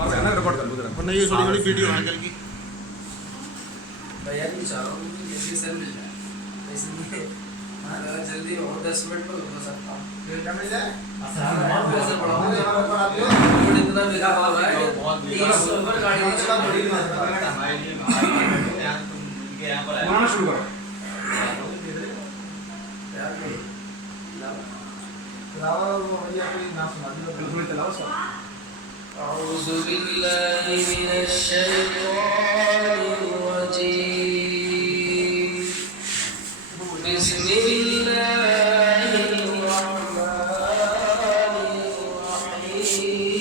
वरना ये थोड़ी थोड़ी वीडियो हैंडल की भैया नहीं चाह रहा हूँ कि जल्दी सर मिल जाए इसलिए जल्दी हो 10 मिनट में हो सकता हूँ क्या मिल जाए पैसे बढ़ाऊंगा इतना बिका हुआ है 30 ओवर गाड़ी बनाना शुरू करो أعوذ بالله من الشيطان الرجيم بسم الله الرحمن الرحيم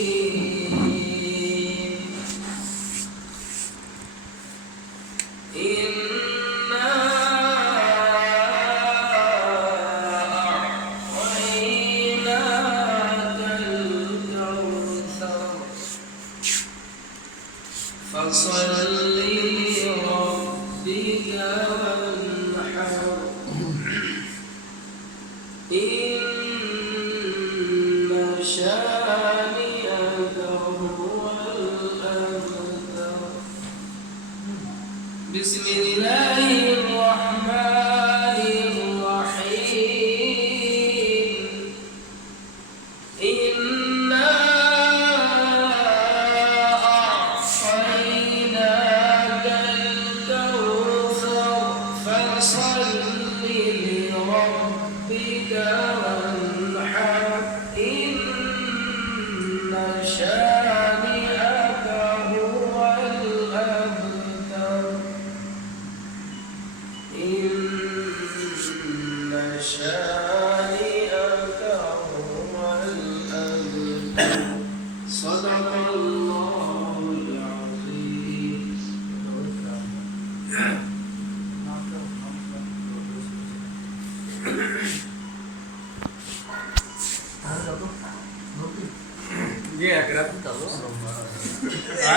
إنا أعطيناك الكوثر فصل لربك وانحر إن شانئك هو الأبتر بسم الله الرحمن الرحيم إنا أعطيناك الكوثر فصل لربك وانحر إن شانئك هو الأبتر إن شانئك هو الأبتر صدق الله العظيم ये अगर